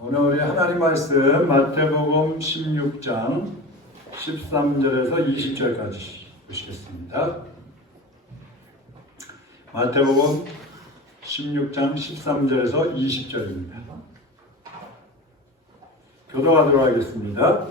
오늘 우리 하나님 말씀 마태복음 16장 13절에서 20절까지 보시겠습니다. 마태복음 16장 13절에서 20절입니다. 교도하도록 하겠습니다.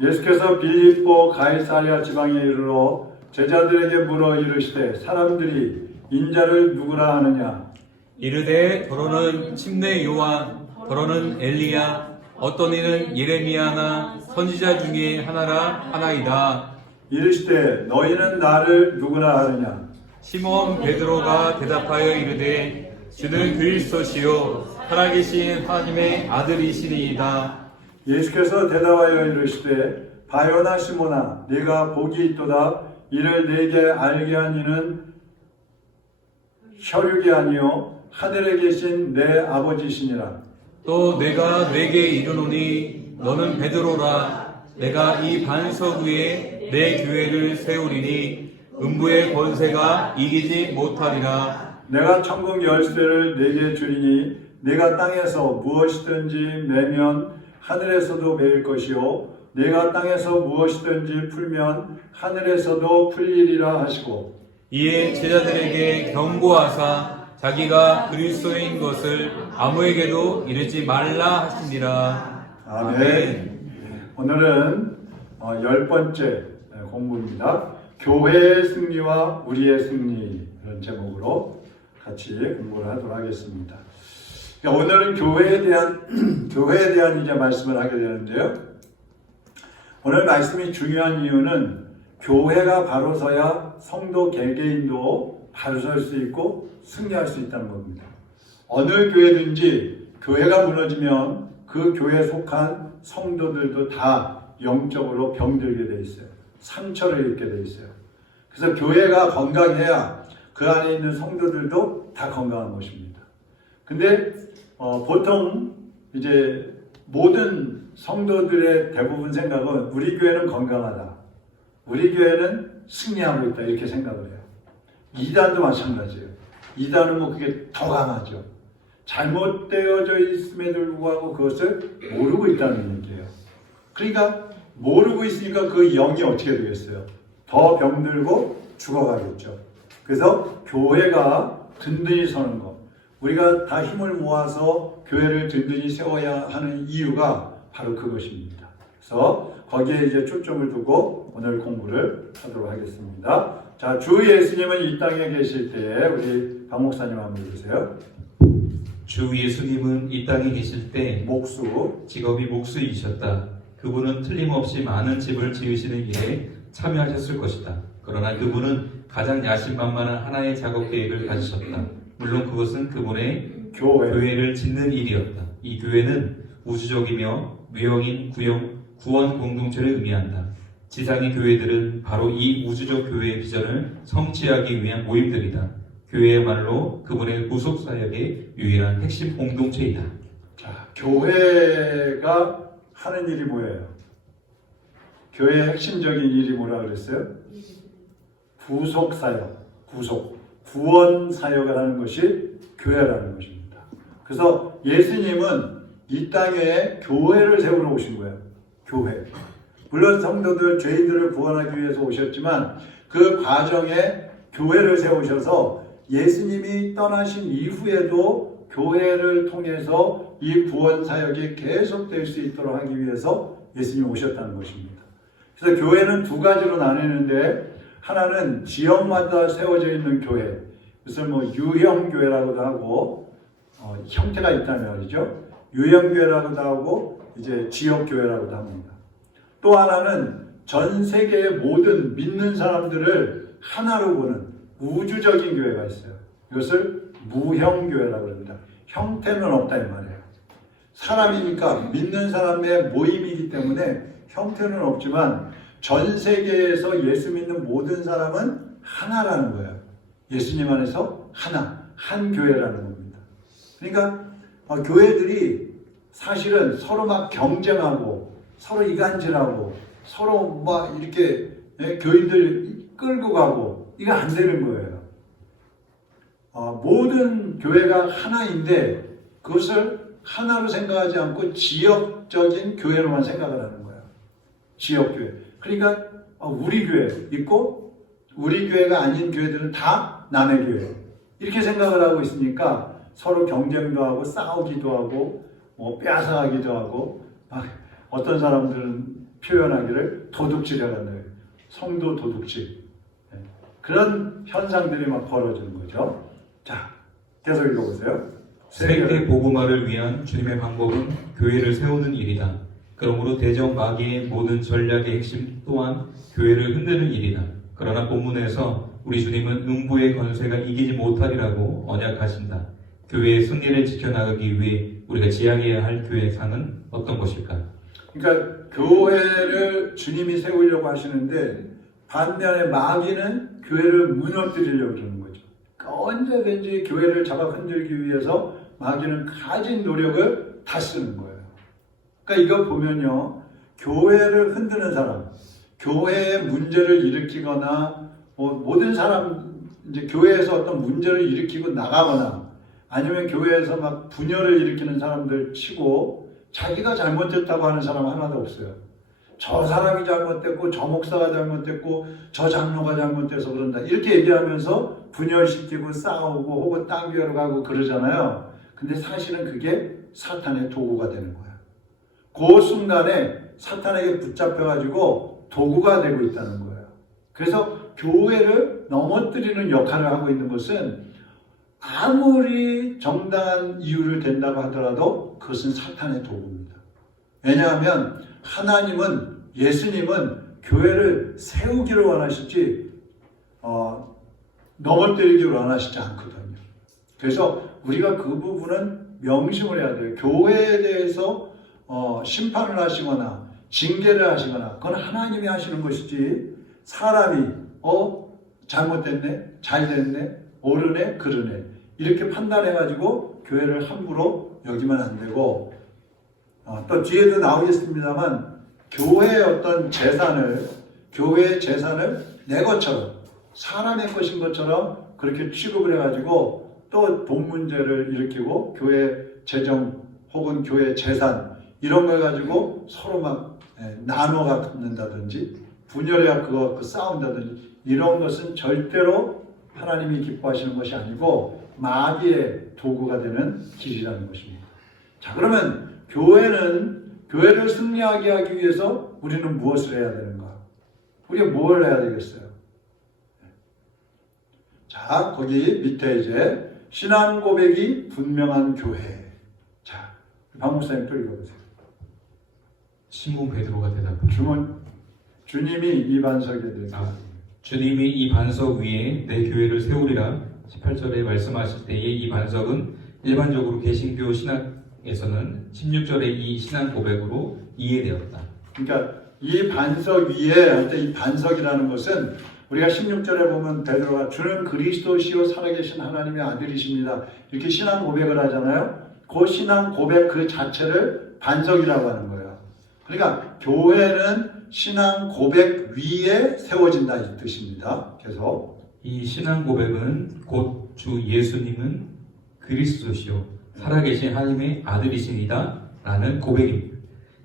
예수께서 빌립보 가이사랴 지방에 이르러 제자들에게 물어 이르시되 사람들이 인자를 누구라 하느냐? 이르되 더러는 침례 요한, 더러는 엘리야, 어떤 이는 예레미야나 선지자 중에 하나이다. 이르시되 너희는 나를 누구라 하느냐? 시몬 베드로가 대답하여 이르되 주는 그리스도시요 살아계신 하나님의 아들이시니이다. 예수께서 대답하여 이르시되 바요나 시몬아 네가 복이 있도다. 이를 내게 알게 한 이는 혈육이 아니요 하늘에 계신 내 아버지시니라. 또 내가 네게 이르노니 너는 베드로라. 내가 이 반석 위에 내 교회를 세우리니 음부의 권세가 이기지 못하리라. 내가 천국 열쇠를 네게 주리니 네가 땅에서 무엇이든지 매면 하늘에서도 매일 것이요 내가 땅에서 무엇이든지 풀면 하늘에서도 풀리리라 하시고, 이에 제자들에게 경고하사 자기가 그리스도인 것을 아무에게도 이르지 말라 하시니라. 아멘. 오늘은 10번째 공부입니다. 교회의 승리와 우리의 승리, 이런 제목으로 같이 공부를 하도록 하겠습니다. 오늘은 교회에 대한 이제 말씀을 하게 되는데요. 오늘 말씀이 중요한 이유는 교회가 바로 서야 성도 개개인도 바로 설 수 있고 승리할 수 있다는 겁니다. 어느 교회든지 교회가 무너지면 그 교회에 속한 성도들도 다 영적으로 병들게 돼 있어요. 상처를 입게 돼 있어요. 그래서 교회가 건강해야 그 안에 있는 성도들도 다 건강한 것입니다. 근데 보통 이제 모든 성도들의 대부분 생각은 우리 교회는 건강하다. 우리 교회는 승리하고 있다. 이렇게 생각을 해요. 이단도 마찬가지예요. 이단은 그게 더 강하죠. 잘못되어져 있음에도 불구하고 그것을 모르고 있다는 얘기예요. 그러니까 모르고 있으니까 그 영이 어떻게 되겠어요? 더 병들고 죽어가겠죠. 그래서 교회가 든든히 서는 것. 우리가 다 힘을 모아서 교회를 든든히 세워야 하는 이유가 바로 그것입니다. 그래서 거기에 이제 초점을 두고 오늘 공부를 하도록 하겠습니다. 자, 주 예수님은 이 땅에 계실 때 우리 박 목사님 한번 해주세요. 주 예수님은 이 땅에 계실 때 목수, 직업이 목수이셨다. 그분은 틀림없이 많은 집을 지으시는 일에 참여하셨을 것이다. 그러나 그분은 가장 야심만만한 하나의 작업 계획을 가지셨다. 물론 그것은 그분의 교회를 짓는 일이었다. 이 교회는 우주적이며 무형인 구원 공동체를 의미한다. 지상의 교회들은 바로 이 우주적 교회의 비전을 성취하기 위한 모임들이다. 교회야말로 그분의 구속 사역의 유일한 핵심 공동체이다. 자, 교회가 하는 일이 뭐예요? 교회의 핵심적인 일이 뭐라 그랬어요? 구속 사역, 구원 사역을 하는 것이 교회라는 것입니다. 그래서 예수님은 이 땅에 교회를 세우러 오신 거예요. 교회. 물론 성도들, 죄인들을 구원하기 위해서 오셨지만 그 과정에 교회를 세우셔서 예수님이 떠나신 이후에도 교회를 통해서 이 구원 사역이 계속될 수 있도록 하기 위해서 예수님이 오셨다는 것입니다. 그래서 교회는 두 가지로 나뉘는데, 하나는 지역마다 세워져 있는 교회, 그것을 유형교회라고도 하고, 형태가 있다는 말이죠. 유형교회라고도 하고, 이제 지역교회라고도 합니다. 또 하나는 전 세계의 모든 믿는 사람들을 하나로 보는 우주적인 교회가 있어요. 이것을 무형교회라고 합니다. 형태는 없다 이 말이에요. 사람이니까 믿는 사람의 모임이기 때문에 형태는 없지만 전 세계에서 예수 믿는 모든 사람은 하나라는 거예요. 예수님 안에서 한 교회라는 겁니다. 그러니까 교회들이 사실은 서로 막 경쟁하고 서로 이간질하고 서로 막 이렇게 교인들 끌고 가고 이거 안 되는 거예요. 모든 교회가 하나인데 그것을 하나로 생각하지 않고 지역적인 교회로만 생각을 하는 거예요. 지역교회. 그러니까 우리 교회 있고 우리 교회가 아닌 교회들은 다 남의 교회. 이렇게 생각을 하고 있으니까 서로 경쟁도 하고 싸우기도 하고 뭐 빼앗아가기도 하고 막 어떤 사람들은 표현하기를 도둑질해간다. 성도 도둑질. 그런 현상들이 막 벌어지는 거죠. 자, 계속 읽어보세요. 세계 복음화를 위한 주님의 방법은 교회를 세우는 일이다. 그러므로 대적 마귀의 모든 전략의 핵심 또한 교회를 흔드는 일이다. 그러나 본문에서 우리 주님은 음부의 권세가 이기지 못하리라고 언약하신다. 교회의 승리를 지켜나가기 위해 우리가 지향해야 할 교회의 상은 어떤 것일까? 그러니까 교회를 주님이 세우려고 하시는데 반면에 마귀는 교회를 무너뜨리려고 그러는 거죠. 그러니까 언제든지 교회를 잡아 흔들기 위해서 마귀는 가진 노력을 다 쓰는 거예요. 그러니까 이거 보면요, 교회를 흔드는 사람, 교회의 문제를 일으키거나 모든 사람 이제 교회에서 어떤 문제를 일으키고 나가거나 아니면 교회에서 막 분열을 일으키는 사람들 치고 자기가 잘못했다고 하는 사람 하나도 없어요. 저 사람이 잘못됐고 저 목사가 잘못됐고 저 장로가 잘못돼서 그런다 이렇게 얘기하면서 분열시키고 싸우고 혹은 딴 교회로 가고 그러잖아요. 근데 사실은 그게 사탄의 도구가 되는 거야. 그 순간에 사탄에게 붙잡혀가지고 도구가 되고 있다는 거예요. 그래서 교회를 넘어뜨리는 역할을 하고 있는 것은 아무리 정당한 이유를 댄다고 하더라도 그것은 사탄의 도구입니다. 왜냐하면 하나님은, 예수님은 교회를 세우기를 원하시지 넘어뜨리기를 원하시지 않거든요. 그래서 우리가 그 부분은 명심을 해야 돼요. 교회에 대해서 심판을 하시거나 징계를 하시거나 그건 하나님이 하시는 것이지 사람이 잘못됐네, 잘됐네, 옳으네, 그르네 이렇게 판단해가지고 교회를 함부로 여기면 안 되고 또 뒤에도 나오겠습니다만 교회의 어떤 재산을 교회의 재산을 내 것처럼 사람의 것인 것처럼 그렇게 취급을 해가지고 또 돈 문제를 일으키고 교회 재정 혹은 교회 재산 이런 걸 가지고 서로 막 나눠 갖는다든지 분열해 그 싸운다든지 이런 것은 절대로 하나님이 기뻐하시는 것이 아니고 마귀의 도구가 되는 길이라는 것입니다. 자, 그러면 교회를 승리하게 하기 위해서 우리는 무엇을 해야 되는가? 우리가 뭘 해야 되겠어요? 자, 거기 밑에 이제 신앙 고백이 분명한 교회. 자, 박 목사님 또 읽어보세요. 시몬 베드로가 대답합니다. 주님이 이 반석에 대해서 주님이 이 반석 위에 내 교회를 세우리라 18절에 말씀하실 때에 이 반석은 일반적으로 개신교 신학에서는 16절의 이 신앙 고백으로 이해되었다. 그러니까 이 반석 위에 할 때 이 반석이라는 것은 우리가 16절에 보면 베드로가 주는 그리스도시요 살아계신 하나님의 아들이십니다. 이렇게 신앙 고백을 하잖아요. 그 신앙 고백 그 자체를 반석이라고 하는 거예요. 그러니까 교회는 신앙 고백 위에 세워진다 이 뜻입니다. 계속 이 신앙 고백은 곧 주 예수님은 그리스도시요 살아계신 하나님의 아들이십니다 라는 고백입니다.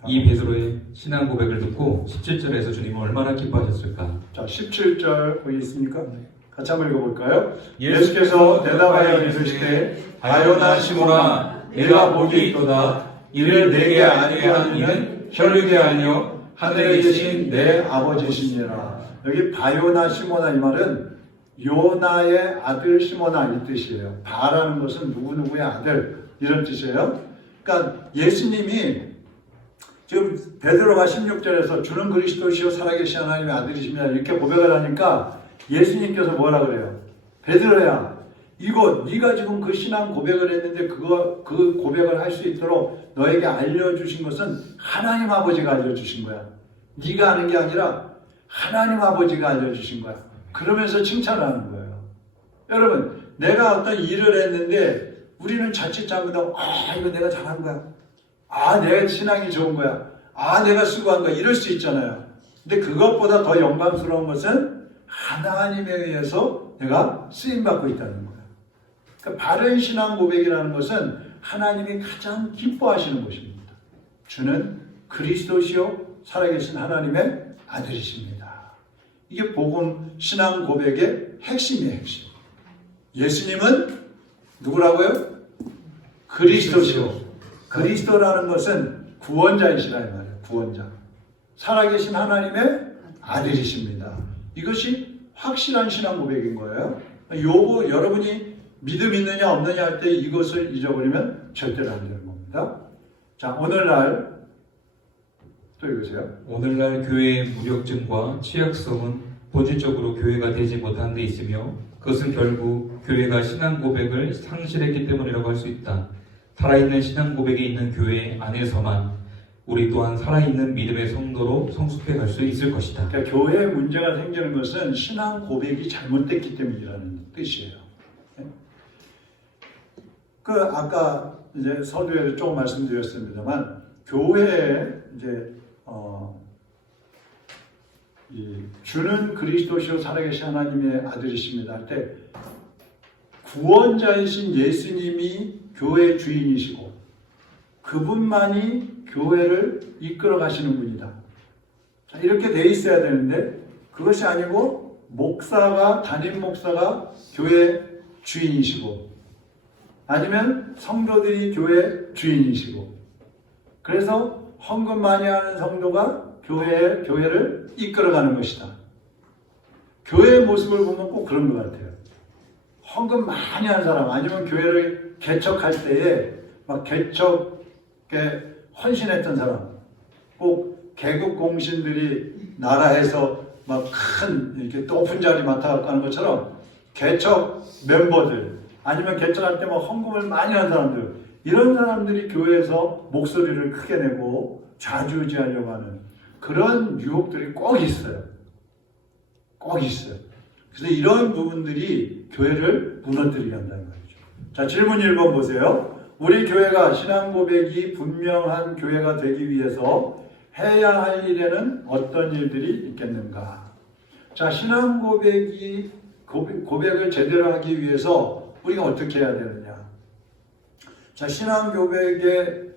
이 베드로의 신앙 고백을 듣고 17절에서 주님은 얼마나 기뻐하셨을까? 자, 17절 보이 있습니까? 같이 한번 읽어볼까요? 예수께서 대답하여 이르시되 바요나 시몬아 내가 복이 있도다. 이를 내게 알게 하는 이는 혈육이 아니요 하늘에 계신 내 아버지시니라. 여기 바요나 시몬아 이 말은 요나의 아들 시몬아 이 뜻이에요. 바라는 것은 누구누구의 아들 이런 뜻이에요. 그러니까 예수님이 지금 베드로가 16절에서 주는 그리스도시요 살아계신 하나님의 아들이십니다 이렇게 고백을 하니까 예수님께서 뭐라 그래요? 베드로야 이거 네가 지금 그 신앙 고백을 했는데 그 고백을 할 수 있도록 너에게 알려주신 것은 하나님 아버지가 알려주신 거야. 네가 아는 게 아니라 하나님 아버지가 알려주신 거야. 그러면서 칭찬하는 거예요. 여러분 내가 어떤 일을 했는데 우리는 자칫 잘못하고 이거 내가 잘한 거야. 내 신앙이 좋은 거야. 내가 수고한 거야. 이럴 수 있잖아요. 근데 그것보다 더 영광스러운 것은 하나님에 의해서 내가 쓰임받고 있다는 거야. 그러니까 바른 신앙 고백이라는 것은 하나님이 가장 기뻐하시는 것입니다. 주는 그리스도시요 살아계신 하나님의 아들이십니다. 이게 복음 신앙 고백의 핵심이에요. 핵심. 예수님은 누구라고요? 그리스도시요. 그리스도라는 것은 구원자이시라 이 말이에요. 구원자. 살아계신 하나님의 아들이십니다. 이것이 확실한 신앙 고백인 거예요. 요거 여러분이 믿음 있느냐 없느냐 할 때 이것을 잊어버리면 절대로 안 되는 겁니다. 자, 오늘날 또 읽으세요. 오늘날 교회의 무력증과 취약성은 본질적으로 교회가 되지 못한 데 있으며 그것은 결국 교회가 신앙 고백을 상실했기 때문이라고 할 수 있다. 살아있는 신앙 고백이 있는 교회 안에서만 우리 또한 살아있는 믿음의 성도로 성숙해 갈 수 있을 것이다. 그러니까 교회에 문제가 생기는 것은 신앙 고백이 잘못됐기 때문이라는 뜻이에요. 아까 이제 서두에도 조금 말씀드렸습니다만 교회에 이제 주는 그리스도시요 살아계신 하나님의 아들이십니다 할 때 구원자이신 예수님이 교회의 주인이시고 그분만이 교회를 이끌어 가시는 분이다. 자, 이렇게 돼 있어야 되는데 그것이 아니고 담임 목사가 교회 주인이시고 아니면 성도들이 교회 주인이시고 그래서 헌금 많이 하는 성도가 교회를 이끌어가는 것이다. 교회의 모습을 보면 꼭 그런 것 같아요. 헌금 많이 하는 사람 아니면 교회를 개척할 때에 막 개척에 헌신했던 사람 꼭 개국 공신들이 나라에서 막 큰 이렇게 높은 자리 맡아갖고 하는 것처럼 개척 멤버들 아니면 개척할 때 막 헌금을 많이 하는 사람들 이런 사람들이 교회에서 목소리를 크게 내고 좌지우지하려고 하는 그런 유혹들이 꼭 있어요. 꼭 있어요. 그래서 이런 부분들이 교회를 무너뜨리게 한다는 말이죠. 자, 질문 1번 보세요. 우리 교회가 신앙 고백이 분명한 교회가 되기 위해서 해야 할 일에는 어떤 일들이 있겠는가? 자, 신앙 고백을 제대로 하기 위해서 우리가 어떻게 해야 되느냐? 자, 신앙 고백의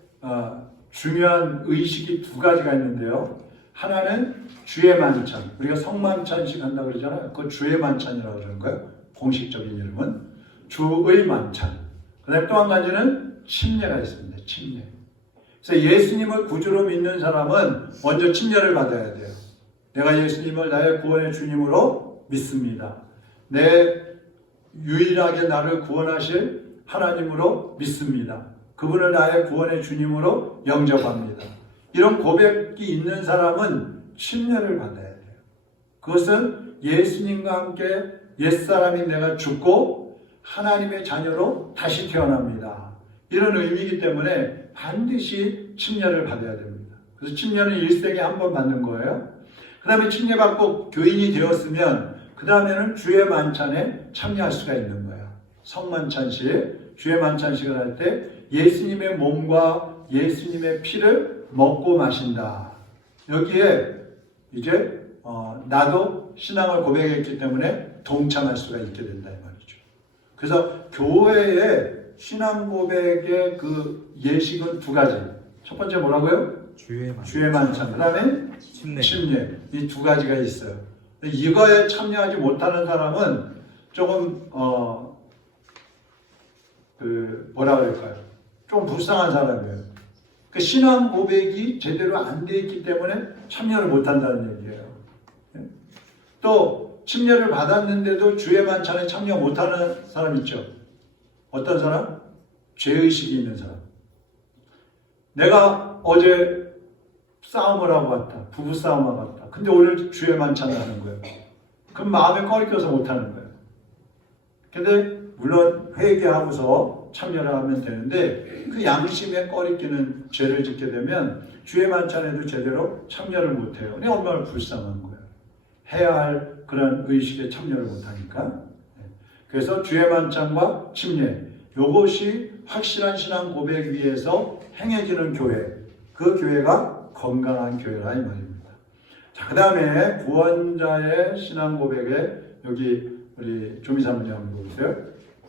중요한 의식이 두 가지가 있는데요. 하나는 주의 만찬, 우리가 성만찬식 한다고 그러잖아요. 그거 주의 만찬이라고 그러는 거예요. 공식적인 이름은 주의 만찬. 그 다음에 또 한 가지는 침례가 있습니다. 침례. 그래서 예수님을 구주로 믿는 사람은 먼저 침례를 받아야 돼요. 내가 예수님을 나의 구원의 주님으로 믿습니다. 내 유일하게 나를 구원하실 하나님으로 믿습니다. 그분을 나의 구원의 주님으로 영접합니다. 이런 고백이 있는 사람은 침례를 받아야 돼요. 그것은 예수님과 함께 옛사람인 내가 죽고 하나님의 자녀로 다시 태어납니다. 이런 의미이기 때문에 반드시 침례를 받아야 됩니다. 그래서 침례는 일생에 한 번 받는 거예요. 그 다음에 침례받고 교인이 되었으면 그 다음에는 주의 만찬에 참여할 수가 있는 거예요. 성만찬식, 주의 만찬식을 할 때 예수님의 몸과 예수님의 피를 먹고 마신다. 여기에 이제 나도 신앙을 고백했기 때문에 동참할 수가 있게 된다 이 말이죠. 그래서 교회의 신앙 고백의 그 예식은 두 가지. 첫 번째 뭐라고요? 주의 만찬. 그 다음에 침례. 이 두 가지가 있어요. 이거에 참여하지 못하는 사람은 조금 뭐라 그럴까요? 좀 불쌍한 사람이에요. 그 신앙 고백이 제대로 안 돼 있기 때문에 참여를 못한다는 얘기예요. 또 침례를 받았는데도 주의 만찬에 참여 못하는 사람 있죠. 어떤 사람? 죄의식이 있는 사람. 내가 어제 싸움을 하고 왔다. 부부싸움하고 왔다. 근데 오늘 주의 만찬을 하는 거예요. 그럼 마음에 꺼리껴서 못하는 거예요. 근데 물론 회개하고서 참여를 하면 되는데 그 양심에 꺼리끼는 죄를 짓게 되면 주의 만찬에도 제대로 참여를 못해요. 그게 얼마나 불쌍한 거예요. 해야 할 그런 의식에 참여를 못하니까. 그래서 주의 만찬과 침례, 이것이 확실한 신앙 고백 위에서 행해지는 교회, 그 교회가 건강한 교회라 이 말입니다. 자, 그 다음에 구원자의 신앙 고백에 여기 우리 조미사모님 한번 보세요.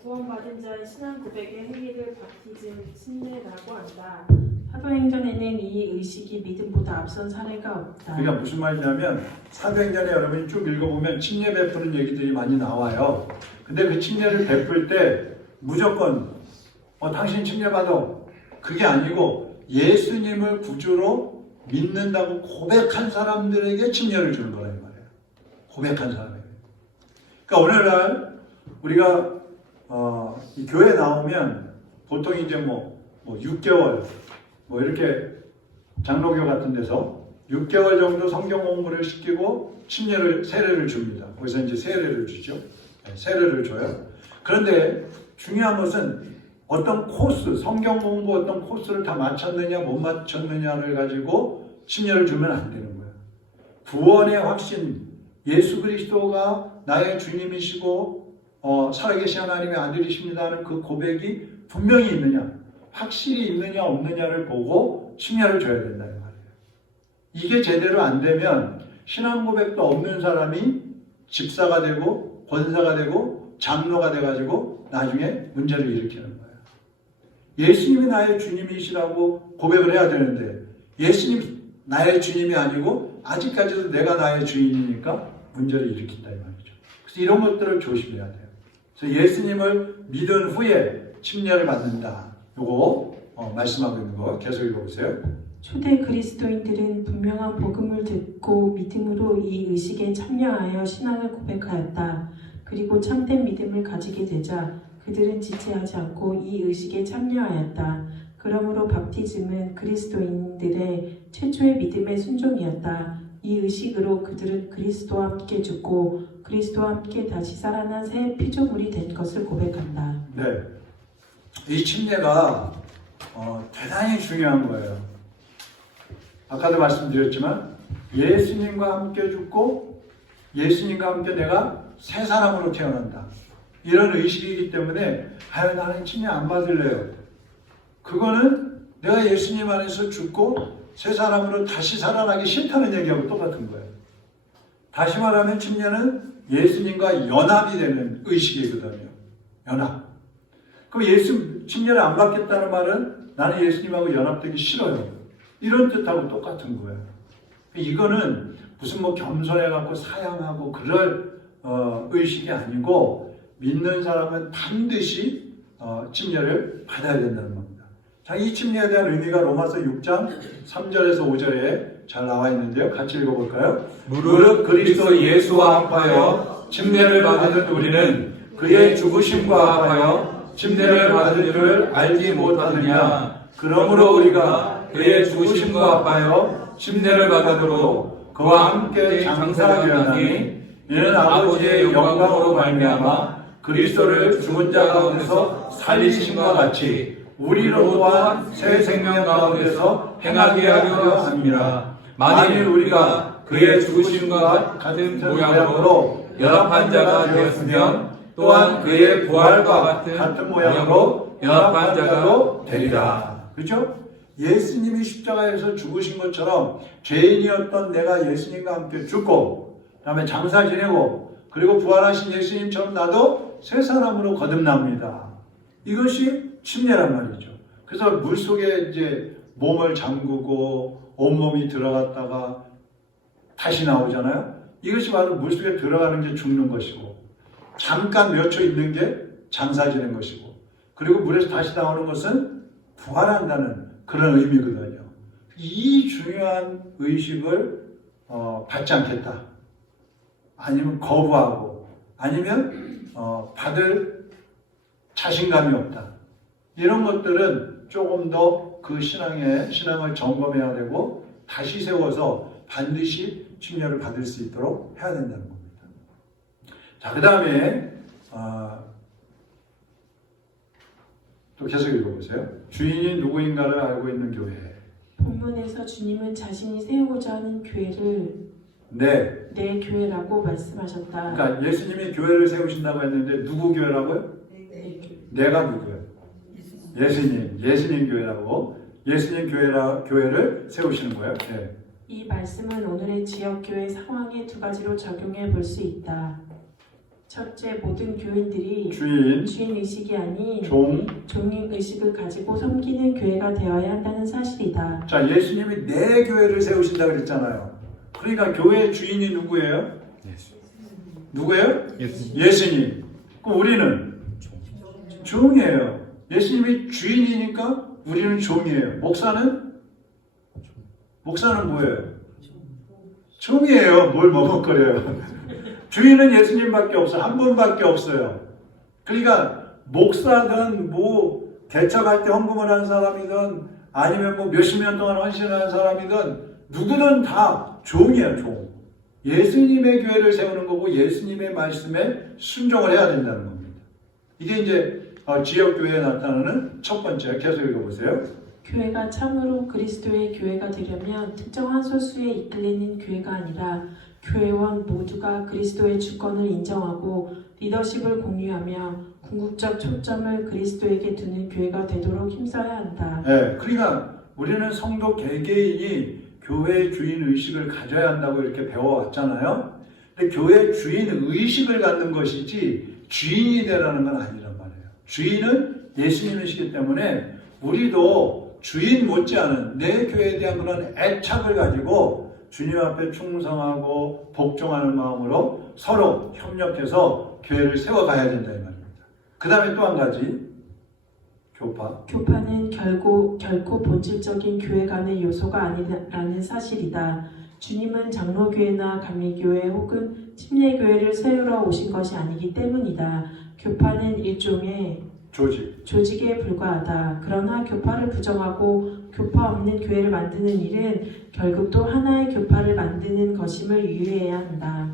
구원받은 자의 신앙 고백의 행위를 바티즘 침례라고 한다. 사도행전에는 이 의식이 믿음보다 앞선 사례가 없다. 그러니까 무슨 말이냐면 사도행전에 여러분이 쭉 읽어보면 침례 베푸는 얘기들이 많이 나와요. 근데 그 침례를 베풀 때 무조건 당신 침례 받아. 그게 아니고 예수님을 구주로 믿는다고 고백한 사람들에게 침례를 주는 거라 이 말이에요. 고백한 사람에게. 그러니까 오늘날 우리가 이 교회 나오면 보통 이제 뭐 6개월 이렇게 장로교 같은 데서 6개월 정도 성경 공부를 시키고 세례를 줍니다. 거기서 이제 세례를 주죠. 네, 세례를 줘요. 그런데 중요한 것은 어떤 코스, 성경 공부 어떤 코스를 다 마쳤느냐 못 마쳤느냐를 가지고 침례를 주면 안 되는 거예요. 구원의 확신, 예수 그리스도가 나의 주님이시고 살아계신 하나님의 아들이십니다 하는 그 고백이 분명히 있느냐, 확실히 있느냐 없느냐를 보고 침례를 줘야 된다는 말이에요. 이게 제대로 안 되면 신앙 고백도 없는 사람이 집사가 되고 권사가 되고 장로가 돼가지고 나중에 문제를 일으키는 거예요. 예수님이 나의 주님이시라고 고백을 해야 되는데 예수님 나의 주님이 아니고 아직까지도 내가 나의 주인이니까 문제를 일으킨다 이 말이죠. 그래서 이런 것들을 조심해야 돼요. 그래서 예수님을 믿은 후에 침례를 받는다. 요거 말씀하고 있는 거 계속 읽어보세요. 초대 그리스도인들은 분명한 복음을 듣고 믿음으로 이 의식에 참여하여 신앙을 고백하였다. 그리고 참된 믿음을 가지게 되자 그들은 지체하지 않고 이 의식에 참여하였다. 그러므로 바티즘은 그리스도인들의 최초의 믿음의 순종이었다. 이 의식으로 그들은 그리스도와 함께 죽고 그리스도와 함께 다시 살아난 새 피조물이 된 것을 고백한다. 네, 이 침례가 대단히 중요한 거예요. 아까도 말씀드렸지만 예수님과 함께 죽고 예수님과 함께 내가 새 사람으로 태어난다. 이런 의식이기 때문에 나는 침례 안 받을래요. 그거는 내가 예수님 안에서 죽고 새 사람으로 다시 살아나기 싫다는 얘기하고 똑같은 거예요. 다시 말하면 침례는 예수님과 연합이 되는 의식이거든요. 연합. 그럼 침례를 안 받겠다는 말은 나는 예수님하고 연합되기 싫어요. 이런 뜻하고 똑같은 거예요. 이거는 무슨 겸손해갖고 사양하고 그럴 의식이 아니고 믿는 사람은 반드시 침례를 받아야 된다는 겁니다. 자, 이 침례에 대한 의미가 로마서 6장 3절에서 5절에 잘 나와 있는데요. 같이 읽어볼까요? 무릇 그리스도 예수와 합하여 침례를 받은 우리는 그의 죽으심과 합하여 침례를 받은 줄을 알지 못하느냐. 그러므로 우리가 그의 죽으심과 합하여 침례를 받음으로 그와 함께 장사되었나니 이는 아버지의 영광으로 말미암아 그리스도를 죽은 자 가운데서 살리심과 같이 우리로 또한 새 생명 가운데서 행하게 하려 함이라. 만일 우리가 그의 죽으심과 같은 모양으로 연합한 자가 되었으면 또한 그의 부활과 같은 모양으로 연합한 자가 되리라. 그렇죠? 예수님이 십자가에서 죽으신 것처럼 죄인이었던 내가 예수님과 함께 죽고 그다음에 장사 지내고 그리고 부활하신 예수님처럼 나도 새 사람으로 거듭납니다. 이것이 침례란 말이죠. 그래서 물속에 이제 몸을 잠그고 온몸이 들어갔다가 다시 나오잖아요. 이것이 바로 물속에 들어가는 게 죽는 것이고 잠깐 몇 초 있는 게 장사 지낸 것이고 그리고 물에서 다시 나오는 것은 부활한다는 그런 의미거든요. 이 중요한 의식을 받지 않겠다. 아니면 거부하고 아니면 받을 자신감이 없다. 이런 것들은 조금 더 그 신앙을 점검해야 되고 다시 세워서 반드시 침례를 받을 수 있도록 해야 된다는 겁니다. 자, 그 다음에 또 계속 읽어보세요. 주인이 누구인가를 알고 있는 교회. 본문에서 주님은 자신이 세우고자 하는 교회를 내 교회라고 말씀하셨다. 그러니까 예수님이 교회를 세우신다고 했는데 누구 교회라고요? 내가 누구예요? 예수님 교회라고 예수님 교회를 세우시는 거예요. 네. 이 말씀은 오늘의 지역교회 상황에 두 가지로 적용해 볼 수 있다. 첫째, 모든 교인들이 주인, 의식이 아닌 종. 의식을 가지고 섬기는 교회가 되어야 한다는 사실이다. 자, 예수님이 내 교회를 세우신다고 그랬잖아요. 그러니까 교회의 주인이 누구예요? 누구예요? 예수님. 그럼 우리는 종이에요. 예수님이 주인이니까 우리는 종이에요. 목사는 뭐예요? 종이에요. 뭘 머뭇거려요. 주인은 예수님밖에 없어요. 한 분밖에 없어요. 그러니까 목사든 뭐 개척할 때 헌금을 한 사람이든 아니면 뭐 몇십 년 동안 헌신한 사람이든 누구든 다 종이에요. 종. 예수님의 교회를 세우는 거고 예수님의 말씀에 순종을 해야 된다는 겁니다. 이게 이제 지역교회에 나타나는 첫 번째. 계속 읽어보세요. 교회가 참으로 그리스도의 교회가 되려면 특정한 소수에 이끌리는 교회가 아니라 교회원 모두가 그리스도의 주권을 인정하고 리더십을 공유하며 궁극적 초점을 그리스도에게 두는 교회가 되도록 힘써야 한다. 네, 그러니까 우리는 성도 개개인이 교회의 주인 의식을 가져야 한다고 이렇게 배워왔잖아요. 근데 교회 주인 의식을 갖는 것이지 주인이 되라는 건 아니란 말이에요. 주인은 예수님이시기 때문에 우리도 주인 못지않은 내 교회에 대한 그런 애착을 가지고 주님 앞에 충성하고 복종하는 마음으로 서로 협력해서 교회를 세워가야 된다 이 말입니다. 그 다음에 또 한 가지 교파는 결코 본질적인 교회 간의 요소가 아니라는 사실이다. 주님은 장로교회나 감리교회 혹은 침례교회를 세우러 오신 것이 아니기 때문이다. 교파는 일종의 조직에 불과하다. 그러나 교파를 부정하고 교파 없는 교회를 만드는 일은 결국 또 하나의 교파를 만드는 것임을 유의해야 한다.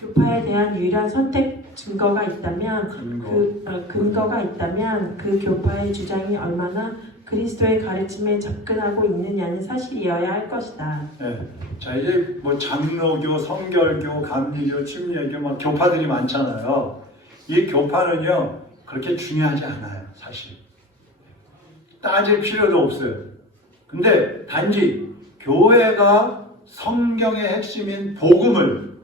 교파에 대한 유일한 선택 근거가 있다면 그 교파의 주장이 얼마나 그리스도의 가르침에 접근하고 있느냐는 사실이어야 할 것이다. 네. 자, 이제 뭐 장로교, 성결교, 감리교, 침례교 막 교파들이 많잖아요. 이 교파는요 그렇게 중요하지 않아요. 사실 따질 필요도 없어요. 근데 단지 교회가 성경의 핵심인 복음을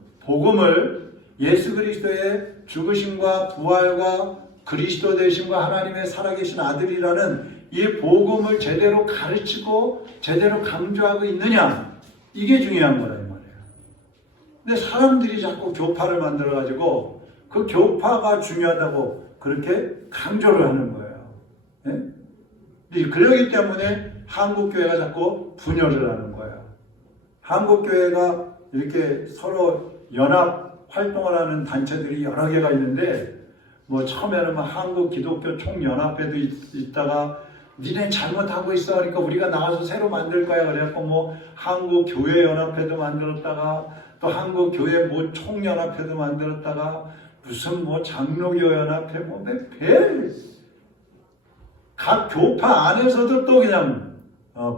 예수 그리스도의 죽으심과 부활과 그리스도 되심과 하나님의 살아계신 아들이라는 이 복음을 제대로 가르치고 제대로 강조하고 있느냐, 이게 중요한 거라 이 말이에요. 근데 사람들이 자꾸 교파를 만들어 가지고 그 교파가 중요하다고 그렇게 강조를 하는 거예요. 네? 그러기 때문에 한국교회가 자꾸 분열을 하는 거예요. 한국교회가 이렇게 서로 연합 활동을 하는 단체들이 여러 개가 있는데, 뭐 처음에는 한국 기독교 총연합회도 있다가 니네 잘못하고 있어 그러니까 우리가 나와서 새로 만들 거야 그래갖고 뭐 한국 교회 연합회도 만들었다가 또 한국 교회 뭐 총연합회도 만들었다가 무슨 뭐 장로교 연합회 뭐 각 교파 안에서도 또 그냥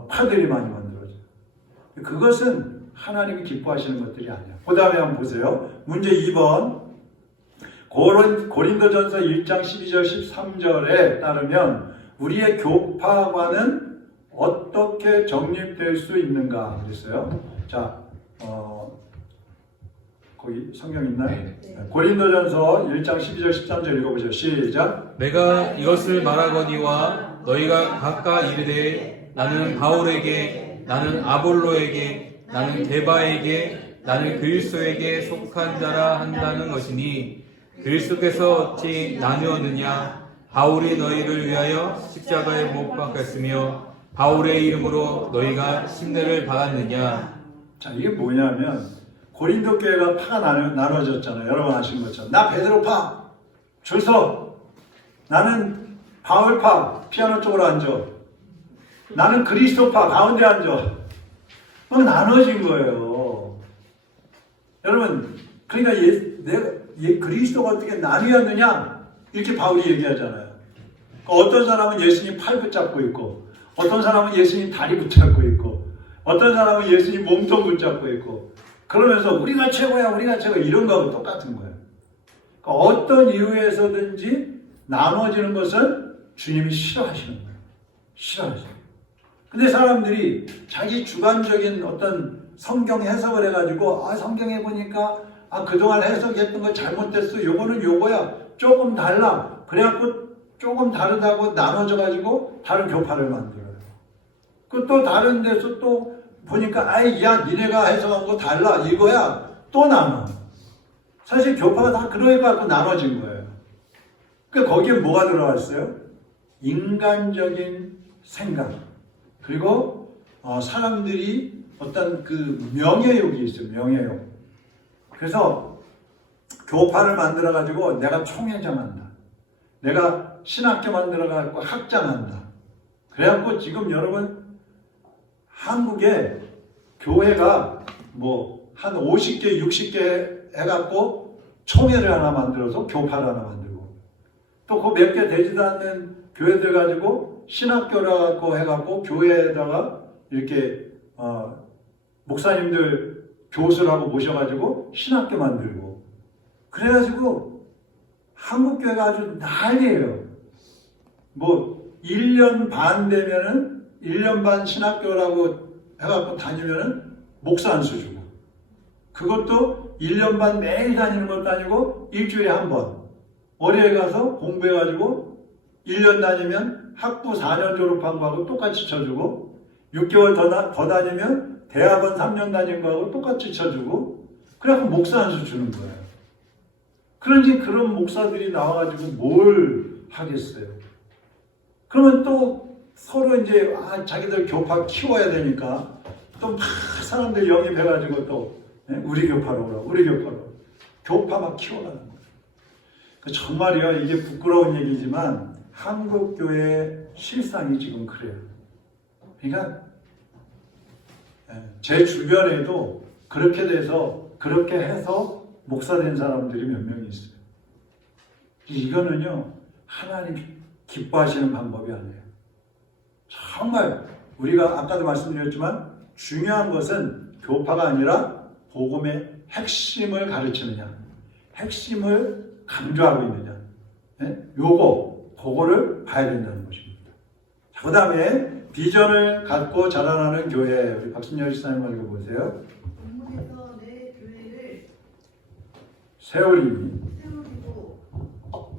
파들이 많이 만들어져요. 그것은 하나님이 기뻐하시는 것들이 아니야. 그 다음에 한번 보세요. 문제 2번. 고린도전서 1장 12절 13절에 따르면 우리의 교파관은 어떻게 정립될 수 있는가 그랬어요. 자, 거기 성경 있나요? 네. 고린도전서 1장 12절 13절 읽어보죠. 시작. 내가 이것을 말하거니와 너희가 각각 이르되 나는 바울에게, 나는 아볼로에게, 나는 게바에게, 나는 그리스도에게 속한 자라 한다는 것이니 그리스도께서 어찌 나누었느냐? 바울이 너희를 위하여 십자가에 못 박혔으며 바울의 이름으로 너희가 침례를 받았느냐? 자, 이게 뭐냐면 고린도 교회가 파가 나눠졌잖아요. 여러분 아시는 것처럼 나 베드로파 줄 서, 나는 바울파 피아노 쪽으로 앉아, 나는 그리스도파 가운데 앉아. 막 나눠진 거예요. 여러분, 그러니까 그리스도가 어떻게 나뉘었느냐 이렇게 바울이 얘기하잖아요. 어떤 사람은 예수님 팔 붙잡고 있고, 어떤 사람은 예수님 다리 붙잡고 있고, 어떤 사람은 예수님 몸통 붙잡고 있고, 그러면서 우리가 최고야, 우리가 최고, 이런 거하고 똑같은 거예요. 그러니까 어떤 이유에서든지 나눠지는 것은 주님이 싫어하시는 거예요. 싫어하시는 거예요. 근데 사람들이 자기 주관적인 어떤 성경 해석을 해가지고 성경에 보니까 그동안 해석했던 거 잘못됐어. 요거는 요거야. 조금 달라. 그래갖고 조금 다르다고 나눠져가지고 다른 교파를 만들어요. 그 또 다른 데서 또 보니까 야 니네가 해석한 거 달라 이거야. 또 나눠. 사실 교파가 다 그러해갖고 나눠진 거예요. 그러니까 거기에 뭐가 들어갔어요? 인간적인 생각 그리고 사람들이 어떤 그 명예욕이 있어요. 명예욕. 그래서 교파를 만들어 가지고 내가 총회장한다. 내가 신학교 만들어 가지고 학장한다. 그래갖고 지금 여러분 한국에 교회가 뭐 한 50개, 60개 해갖고 총회를 하나 만들어서 교파를 하나 만들고 또 그 몇 개 되지도 않는 교회들 가지고 신학교라고 해갖고 교회에다가 이렇게 목사님들 교수라고 모셔가지고 신학교 만들고 그래가지고 한국교회가 아주 난리예요. 뭐 1년 반 되면은 1년 반 신학교라고 해갖고 다니면은 목사 안수 주고 그것도 1년 반 매일 다니는 것도 아니고 일주일에 한 번 어려에 가서 공부해가지고 1년 다니면 학부 4년 졸업한 거하고 똑같이 쳐주고 6개월 더 다니면 대학원 3년 다닌 거하고 똑같이 쳐주고 그래갖고 목사 안수 주는 거예요. 그런지 그런 목사들이 나와가지고 뭘 하겠어요. 그러면 또 서로 이제 자기들 교파 키워야 되니까 또 막 사람들 영입해가지고 또 우리 교파로 오라 우리 교파로 교파 막 키워가는 거예요. 정말이요 이게 부끄러운 얘기지만 한국교회의 실상이 지금 그래요. 그러니까 제 주변에도 그렇게 돼서 그렇게 해서 목사 된 사람들이 몇 명이 있어요. 이거는요 하나님 기뻐하시는 방법이 아니에요. 정말 우리가 아까도 말씀드렸지만 중요한 것은 교파가 아니라 복음의 핵심을 가르치느냐 핵심을 강조하고 있느냐 그거를 봐야 된다는 것입니다. 그 다음에 비전을 갖고 자라나는 교회 우리 박순열 시사님 읽어보세요. 본문에서 내 교회를 세우리니 세우리고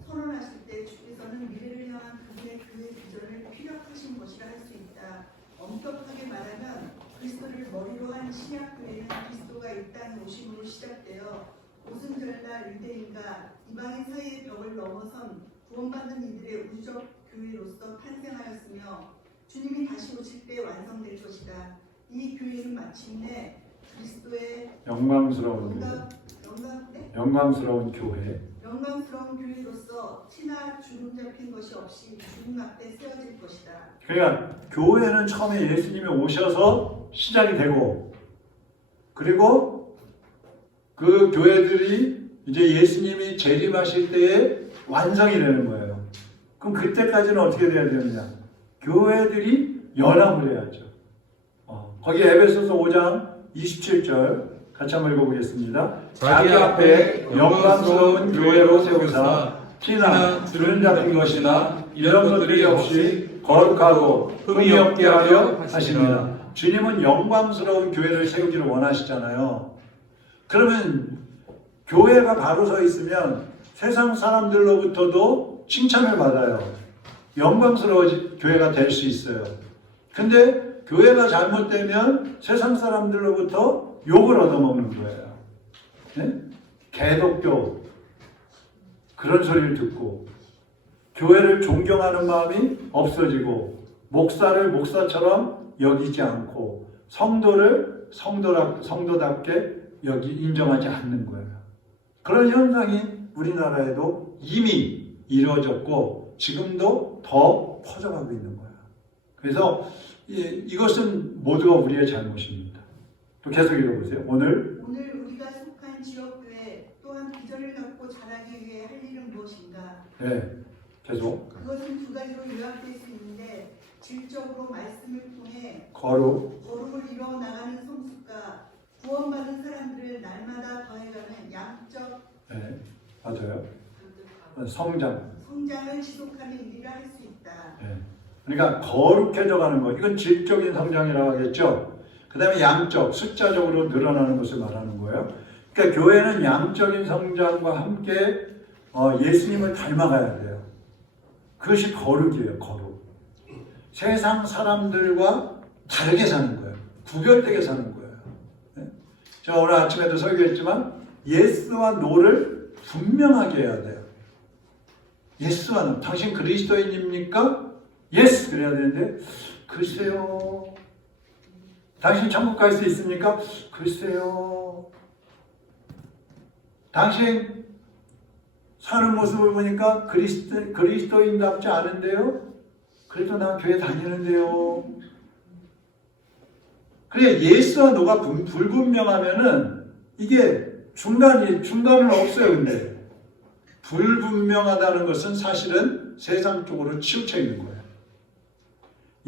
선언하실 때 주께서는 미래를 향한 그분의 비전을 피력하신 것이라 할 수 있다. 엄격하게 말하면 그리스도를 머리로 한 신약교회는 그리스도가 이 땅에 오심으로 시작되어 오순절날 유대인과 이방인 사이의 벽을 넘어선 구원받는 이들의 우주적 교회로서 탄생하였으며 주님이 다시 오실 때 완성될 것이다. 이 교회는 마침내 그리스도의 영광스러운 교회 영광스러운 교회로서 티나 주름 잡힌 것이 없이 주님 앞에 세워질 것이다. 그러니까 교회는 처음에 예수님이 오셔서 시작이 되고 그리고 그 교회들이 이제 예수님이 재림하실 때에 완성이 되는 거예요. 그럼 그때까지는 어떻게 돼야 되느냐? 교회들이 연합을 해야죠. 거기 에베소서 5장 27절 같이 한번 읽어보겠습니다. 자기 앞에 영광스러운 교회로 세우사 티나 주름 잡힌 것이나 이런 것들이 없이 거룩하고 흠이 없게 하려 하십니다. 주님은 영광스러운 교회를 세우기를 원하시잖아요. 그러면 교회가 바로 서 있으면 세상 사람들로부터도 칭찬을 받아요. 영광스러운 교회가 될 수 있어요. 근데 교회가 잘못되면 세상 사람들로부터 욕을 얻어먹는 거예요. 네? 개독교 그런 소리를 듣고 교회를 존경하는 마음이 없어지고 목사를 목사처럼 여기지 않고 성도를 성도답게 인정하지 않는 거예요. 그런 현상이 우리나라에도 이미 이루어졌고 지금도 더 퍼져가고 있는 거예요. 그래서 이것은 모두가 우리의 잘못입니다. 또 계속 읽어보세요. 오늘 우리가 속한 지역교회 또한 비전을 갖고 자라기 위해 할 일은 무엇인가? 네, 계속 그것은 두 가지로 요약될 수 있는데 질적으로 말씀을 통해 거룩을 이루어 나가는 성숙과 구원받은 사람들을 날마다 더해가는 양적 네, 맞아요. 성장을 지속하는 일이라 할 수 있다. 네. 그러니까 거룩해져 가는 것, 이건 질적인 성장이라고 하겠죠. 그 다음에 양적, 숫자적으로 늘어나는 것을 말하는 거예요. 그러니까 교회는 양적인 성장과 함께 예수님을 닮아가야 돼요. 그것이 거룩이에요, 거룩. 세상 사람들과 다르게 사는 거예요. 구별되게 사는 거예요. 네? 제가 오늘 아침에도 설교했지만 예스와 노를 분명하게 해야 돼요. 예스와 노. 당신 그리스도인입니까? 예스! 그래야 되는데 글쎄요. 당신 천국 갈 수 있습니까? 글쎄요. 당신 사는 모습을 보니까 그리스도인답지 않은데요? 그래도 난 교회 다니는데요. 그래, 예스와 노가 불분명하면은 이게 중간은 없어요, 근데. 불분명하다는 것은 사실은 세상 쪽으로 치우쳐 있는 거예요.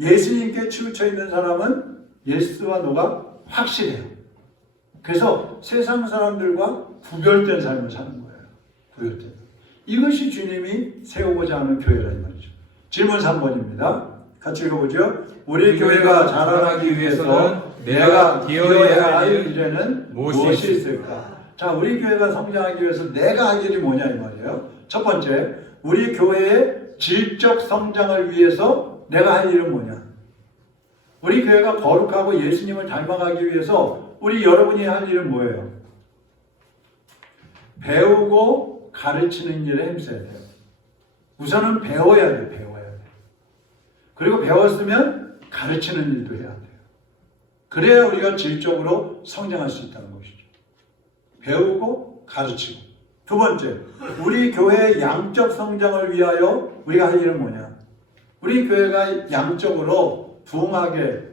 예수님께 치우쳐 있는 사람은 예스와 노가 확실해요. 그래서 세상 사람들과 구별된 삶을 사는 거예요. 구별된. 이것이 주님이 세우고자 하는 교회라는 말이죠. 질문 3번입니다. 같이 읽어보죠. 우리 교회가 자라나기 위해서는 내가 기여해야 할 일에는 무엇이 있을까? 자, 우리 교회가 성장하기 위해서 내가 할 일이 뭐냐 이 말이에요. 첫 번째, 우리 교회의 질적 성장을 위해서 내가 할 일은 뭐냐? 우리 교회가 거룩하고 예수님을 닮아가기 위해서 우리 여러분이 할 일은 뭐예요? 배우고 가르치는 일에 힘써야 돼요. 우선은 배워야 돼요. 배워야 돼요. 그리고 배웠으면 가르치는 일도 해야 돼요. 그래야 우리가 질적으로 성장할 수 있다는 것이죠. 배우고 가르치고. 두 번째, 우리 교회의 양적 성장을 위하여 우리가 할 일은 뭐냐? 우리 교회가 양적으로 부흥하게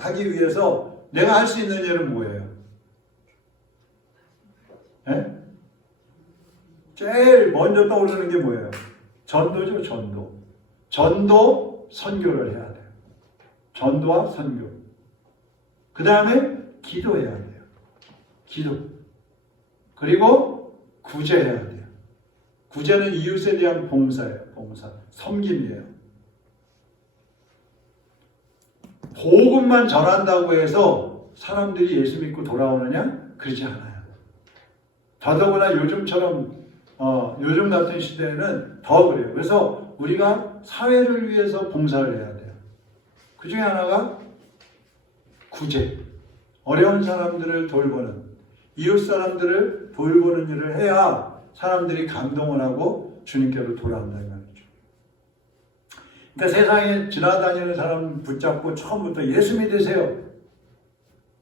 하기 위해서 내가 할 수 있는 일은 뭐예요? 네? 제일 먼저 떠오르는 게 뭐예요? 전도죠, 전도. 전도, 선교를 해야 돼요. 전도와 선교. 그 다음에 기도해야 돼요. 기도. 그리고 구제해야 돼요. 구제는 이웃에 대한 봉사예요. 봉사. 섬김이에요. 복음만 전한다고 해서 사람들이 예수 믿고 돌아오느냐? 그러지 않아요. 더더구나 요즘처럼 요즘 같은 시대에는 더 그래요. 그래서 우리가 사회를 위해서 봉사를 해야 돼요. 그 중에 하나가 구제. 어려운 사람들을 돌보는, 이웃 사람들을 돌보는 일을 해야 사람들이 감동을 하고 주님께로 돌아온다는 말이죠. 그러니까 세상에 지나다니는 사람 붙잡고 처음부터 예수 믿으세요.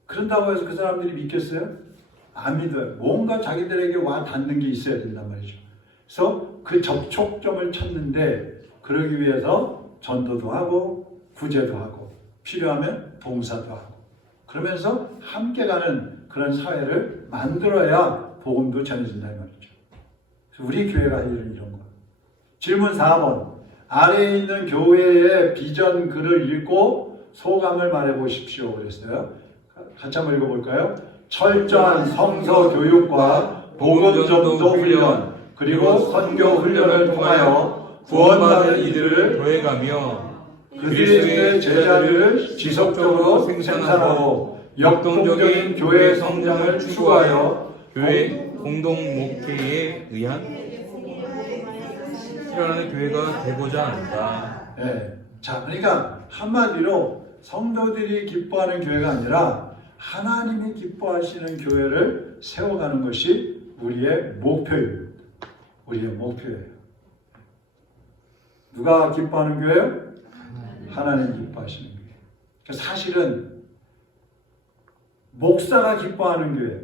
그런다고 해서 그 사람들이 믿겠어요? 안 믿어요. 뭔가 자기들에게 와 닿는 게 있어야 된단 말이죠. 그래서 그 접촉점을 찾는데 그러기 위해서 전도도 하고 구제도 하고 필요하면 봉사도 하고 그러면서 함께 가는 그런 사회를 만들어야 복음도 전해진다는 말이죠. 그래서 우리 교회가 할 일은 이런 거예요. 질문 4번. 아래에 있는 교회의 비전 글을 읽고 소감을 말해보십시오. 그랬어요. 같이 한번 읽어볼까요? 철저한 성서 교육과 복음 전도 훈련 그리고 선교 훈련을 통하여 구원받은 이들을 교회 가며 그리스도의 제자를 지속적으로 생산하고 역동적인 교회 성장을 추구하여 교회 공동 목회에 의한 실현하는 교회가 되고자 한다. 네. 자, 그러니까 한마디로 성도들이 기뻐하는 교회가 아니라 하나님이 기뻐하시는 교회를 세워가는 것이 우리의 목표입니다. 우리의 목표예요. 누가 기뻐하는 교회요? 하나님 기뻐하시는 교회. 그러니까 사실은 목사가 기뻐하는 교회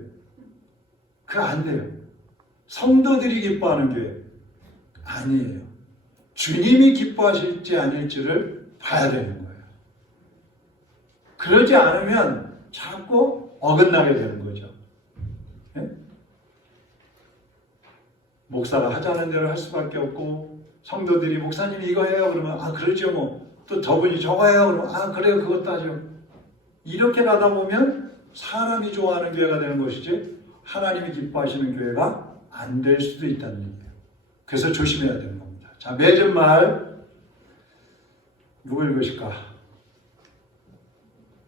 그거 안 돼요. 성도들이 기뻐하는 교회 아니에요. 주님이 기뻐하실지 아닐지를 봐야 되는 거예요. 그러지 않으면 자꾸 어긋나게 되는 거죠. 네? 목사가 하자는 대로 할 수밖에 없고 성도들이 목사님이 이거 해요 그러면 아 그러죠 뭐 또 저분이 저거 해요 그러면 아 그래요 그것도 하죠. 이렇게 가다 보면 사람이 좋아하는 교회가 되는 것이지 하나님이 기뻐하시는 교회가 안 될 수도 있다는 얘기예요. 그래서 조심해야 되는 겁니다. 자, 맺은 말 누구 읽으실까?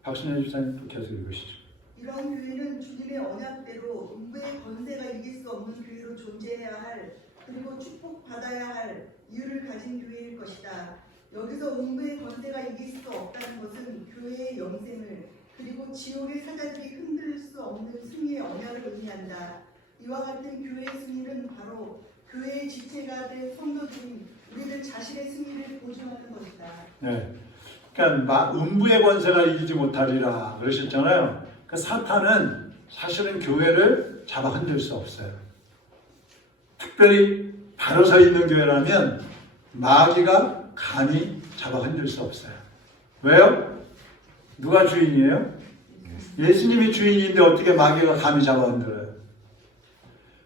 박순현 집사님 또 계속 읽으시죠. 이런 이번 교회는 주님의 언약대로 음부의 권세가 이길 수 없는 교회로 존재해야 할, 그리고 축복받아야 할 이유를 가진 교회일 것이다. 여기서 음부의 권세가 이길 수 없다는 것은 교회의 영생을, 그리고 지옥의 사자들이 흔들 수 없는 승리의 언약을 의미한다. 이와 같은 교회의 승리는 바로 교회의 지체가 될 성도들인 우리들 자신의 승리를 보증하는 것이다. 네. 그러니까 음부의 권세가 이기지 못하리라 그러셨잖아요. 그 사탄은 사실은 교회를 잡아 흔들 수 없어요. 특별히 바로 서 있는 교회라면 마귀가 감히 잡아 흔들 수 없어요. 왜요? 누가 주인이에요? 예수님이 주인인데 어떻게 마귀가 감히 잡아 흔들어요?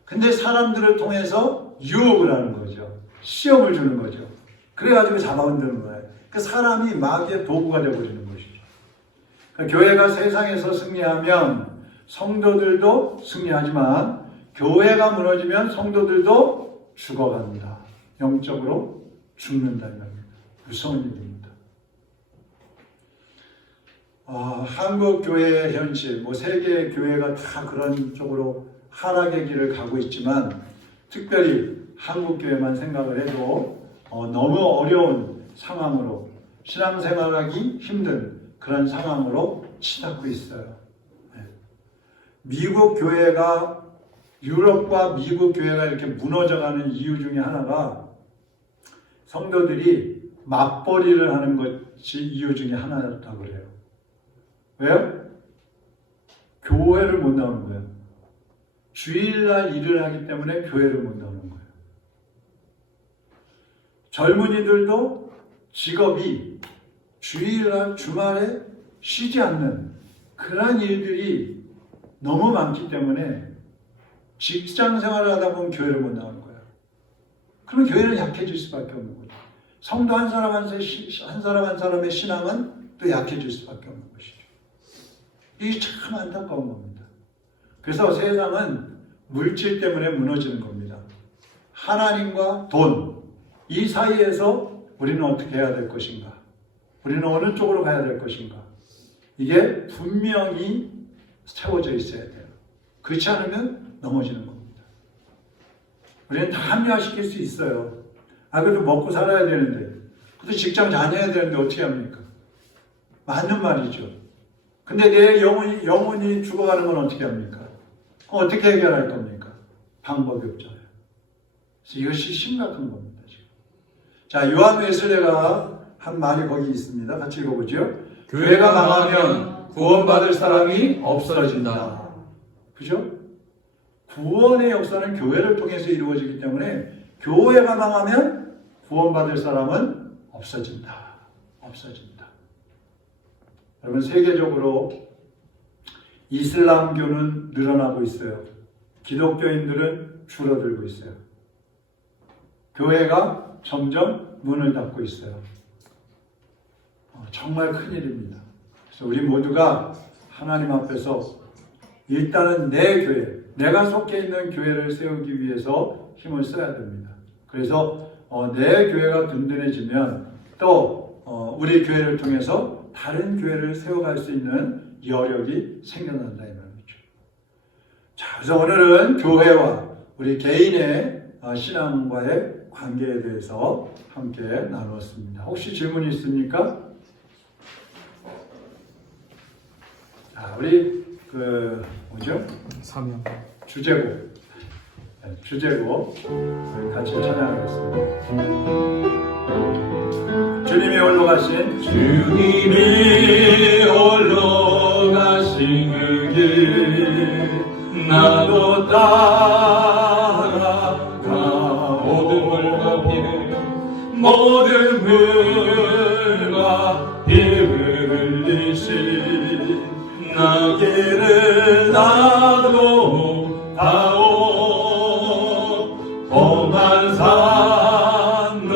근데 사람들을 통해서 유혹을 하는 거죠. 시험을 주는 거죠. 그래가지고 잡아 흔드는 거예요. 그 사람이 마귀의 도구가 되어버리는 것이죠. 그러니까 교회가 세상에서 승리하면 성도들도 승리하지만 교회가 무너지면 성도들도 죽어갑니다. 영적으로 죽는다는 겁니다. 무서운 일입니다. 한국 교회의 현실, 세계 교회가 다 그런 쪽으로 하락의 길을 가고 있지만 특별히 한국 교회만 생각을 해도 너무 어려운 상황으로 신앙생활하기 힘든 그런 상황으로 치닫고 있어요. 미국 교회가 유럽과 미국 교회가 이렇게 무너져가는 이유 중에 하나가 성도들이 맞벌이를 하는 것이 이유 중에 하나였다고 그래요. 왜요? 교회를 못 나오는 거예요. 주일날 일을 하기 때문에 교회를 못 나오는 거예요. 젊은이들도 직업이 주일날 주말에 쉬지 않는 그런 일들이 너무 많기 때문에 직장 생활을 하다 보면 교회를 못 나오는 거예요. 그럼 교회는 약해질 수밖에 없는 거죠. 성도 한 사람 한 사람의 신앙은 또 약해질 수밖에 없는 것이죠. 이게 참 안타까운 겁니다. 그래서 세상은 물질 때문에 무너지는 겁니다. 하나님과 돈, 이 사이에서 우리는 어떻게 해야 될 것인가? 우리는 어느 쪽으로 가야 될 것인가? 이게 분명히 채워져 있어야 돼요. 그렇지 않으면 넘어지는 겁니다. 우리는 다 합리화시킬 수 있어요. 그래도 먹고 살아야 되는데, 그래도 직장 다녀야 되는데 어떻게 합니까? 맞는 말이죠. 근데 내 영혼이 죽어가는 건 어떻게 합니까? 어떻게 해결할 겁니까? 방법이 없잖아요. 그래서 이것이 심각한 겁니다, 지금. 자, 요한 웨슬레가 한 말이 거기 있습니다. 같이 읽어보죠. 교회가 망하면 구원받을 사람이 없어진다. 그죠? 구원의 역사는 교회를 통해서 이루어지기 때문에 교회가 망하면 구원받을 사람은 없어진다. 없어진다. 여러분, 세계적으로 이슬람교는 늘어나고 있어요. 기독교인들은 줄어들고 있어요. 교회가 점점 문을 닫고 있어요. 정말 큰일입니다. 그래서 우리 모두가 하나님 앞에서 일단은 내 교회, 내가 속해 있는 교회를 세우기 위해서 힘을 써야 됩니다. 그래서 내 교회가 든든해지면 또 우리 교회를 통해서 다른 교회를 세워갈 수 있는 여력이 생겨난다 이 말이죠. 자, 그래서 오늘은 교회와 우리 개인의 신앙과의 관계에 대해서 함께 나누었습니다. 혹시 질문이 있습니까? 자, 우리 뭐죠? 사명. 주제곡. 네, 주제곡 같이 찬양하겠습니다. 주님이 홀로 가신 그 길 나도 따라가 모든 물과 비를 흘리신 나 길을 나도 가오 험한 산도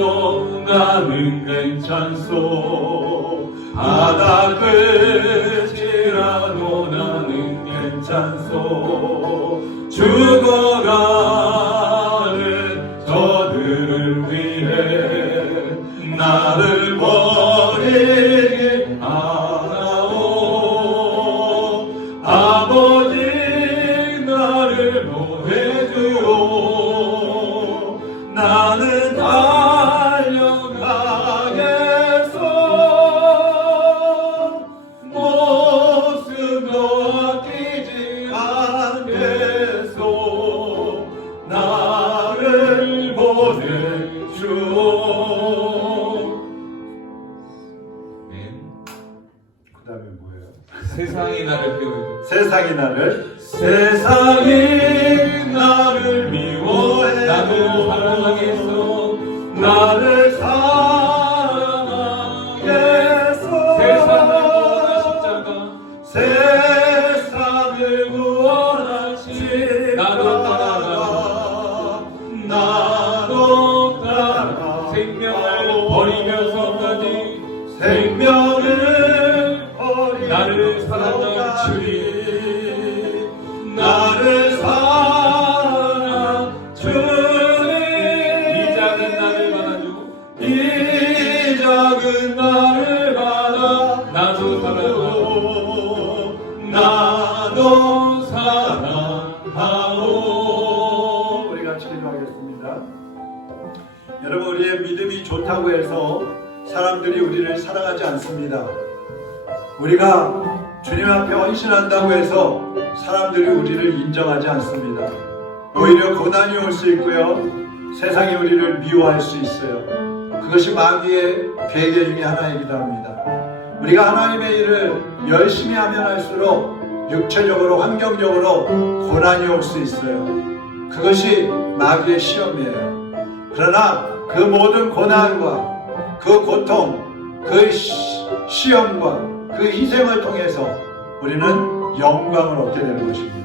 나는 괜찮소 바다 끝이라도 나는 괜찮소 죽어가는 저들을 위해 나를 버리기 하나오 아버지 그 다음에 뭐예요? 세상이 나를 배우고 세상이 나를 세상이 나를 미워해 나를 사랑하겠소. 나를 사랑하겠소. 세상을 구원하신 세상을 구원하신 나도 따라가. 나도 따라가 생명을 버리면서까지 생명을 버리면서까지 나를 사랑한 주님. 나를 사랑한 주님 이 작은 나를 받아줘. 이 작은 나를 받아 나도 사랑하고 나도 사랑하오. 우리 같이 기도하겠습니다. 여러분, 우리의 믿음이 좋다고 해서 사람들이 우리를 사랑하지 않습니다. 우리가 주님 앞에 헌신한다고 해서 사람들이 우리를 인정하지 않습니다. 오히려 고난이 올 수 있고요, 세상이 우리를 미워할 수 있어요. 그것이 마귀의 계계 중에 하나이기도 합니다. 우리가 하나님의 일을 열심히 하면 할수록 육체적으로, 환경적으로 고난이 올 수 있어요. 그것이 마귀의 시험이에요. 그러나 그 모든 고난과 그 고통, 그 시험과 그 희생을 통해서 우리는 영광을 얻게 되는 것입니다.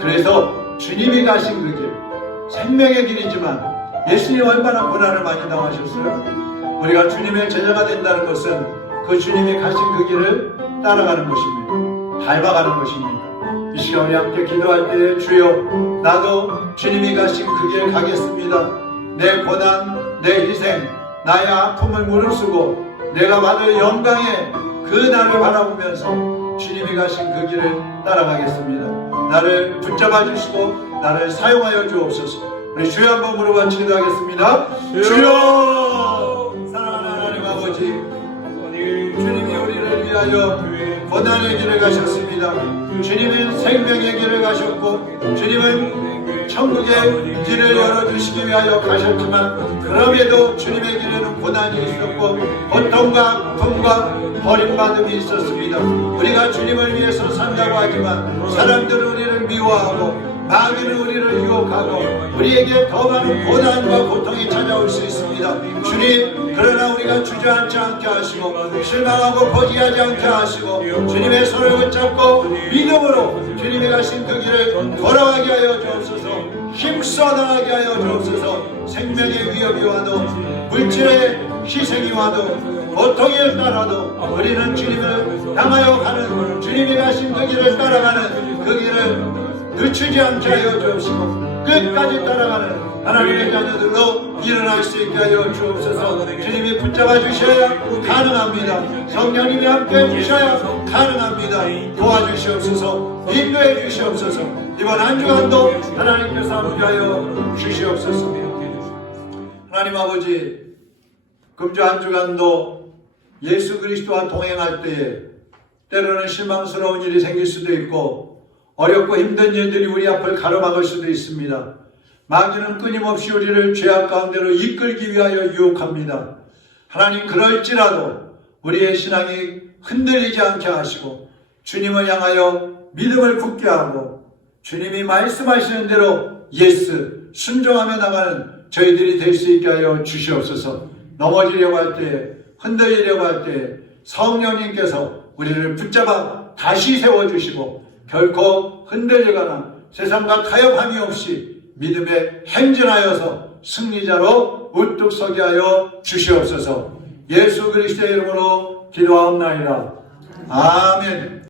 그래서 주님이 가신 그 길, 생명의 길이지만 예수님 얼마나 고난을 많이 당하셨어요? 우리가 주님의 제자가 된다는 것은 그 주님이 가신 그 길을 따라가는 것입니다. 닮아가는 것입니다. 이 시간 우리 함께 기도할 때, 주여, 나도 주님이 가신 그 길 가겠습니다. 내 고난, 내 희생, 나의 아픔을 무릅쓰고 내가 받을 영광의 그 날을 바라보면서 주님이 가신 그 길을 따라가겠습니다. 나를 붙잡아 주시고 나를 사용하여 주옵소서. 우리 주여 한번 물어봐 기도하겠습니다. 주여! 사랑하는 하나님 아버지, 주님이 우리를 위하여 고난의 길을 가셨습니다. 주님은 생명의 길을 가셨고 주님은 천국의 길을 열어주시기 위하여 가셨지만, 그럼에도 주님의 길에는 고난이 있었고 고통과 아픔과 버림받음이 있었습니다. 우리가 주님을 위해서 산다고 하지만 사람들은 우리를 미워하고 마귀는 우리를 유혹하고 우리에게 더 많은 고난과 고통이 찾아올 수 있습니다. 주님, 그러나 우리가 주저앉지 않게 하시고 실망하고 포기하지 않게 하시고 주님의 손을 붙잡고 믿음으로 주님이 가신 그 길을 걸어가게 하여 주옵소서. 힘써 나가게 하여 주옵소서. 생명의 위협이 와도 물질의 희생이 와도 고통이 따라도 우리는 주님을 향하여 가는, 주님이 가신 그 길을 따라가는 그 길을 늦추지 않게 하여 주옵시고 끝까지 따라가는 하나님의 자녀들로 일어날 수 있게 하여 주옵소서. 주님이 붙잡아 주셔야 가능합니다. 성령님이 함께 해주셔야 가능합니다. 도와주시옵소서. 인도해 주시옵소서. 이번 한 주간도 하나님께서 함께하여 주시옵소서. 하나님 아버지, 금주 한 주간도 예수 그리스도와 동행할 때에 때로는 실망스러운 일이 생길 수도 있고 어렵고 힘든 일들이 우리 앞을 가로막을 수도 있습니다. 마귀는 끊임없이 우리를 죄악 가운데로 이끌기 위하여 유혹합니다. 하나님, 그럴지라도 우리의 신앙이 흔들리지 않게 하시고 주님을 향하여 믿음을 굳게 하고 주님이 말씀하시는 대로 예스, 순종하며 나가는 저희들이 될 수 있게 하여 주시옵소서. 넘어지려고 할 때, 흔들리려고 할 때 성령님께서 우리를 붙잡아 다시 세워주시고 결코 흔들리거나 세상과 타협함이 없이 믿음에 행진하여서 승리자로 우뚝 서게 하여 주시옵소서. 예수 그리스도의 이름으로 기도하옵나이다. 아멘.